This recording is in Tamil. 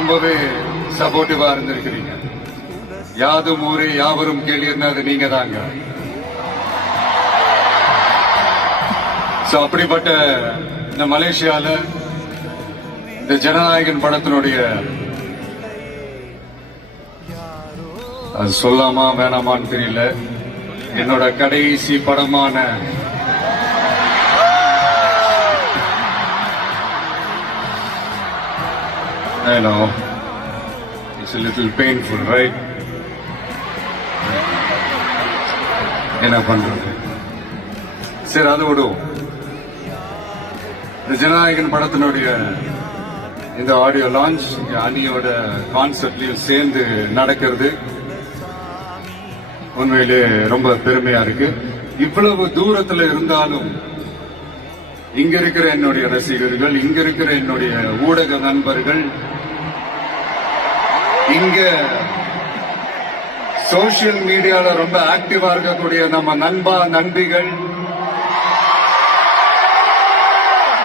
ரொம்பவே சப்போர்ட்டிவா இருந்திருக்கிறீங்க. யாதும் ஊரே யாவரும் கேள்வின்னா அது நீங்க தாங்க. அப்படிப்பட்ட இந்த மலேசியால இந்த ஜனநாயகன் படத்தினுடைய அது சொல்லாமா வேணாமான்னு தெரியல, என்னோட கடைசி படமான I know it's a little painful, right? என்ன பண்றது, சரி அதை விடுவோம். இந்த ஜனநாயகன் படத்தினுடைய இந்த ஆடியோ லான்ச் அணியோட கான்செப்ட்லயும் சேர்ந்து நடக்கிறது உண்மையிலே ரொம்ப பெருமையா இருக்கு. இவ்வளவு தூரத்துல இருந்தாலும் இங்க இருக்கிற என்னுடைய ரசிகர்கள், இங்க இருக்கிற என்னுடைய ஊடக நண்பர்கள், இங்க சோசியல் மீடியால ரொம்ப ஆக்டிவா இருக்கக்கூடிய நம்ம நண்பா நண்பிகள்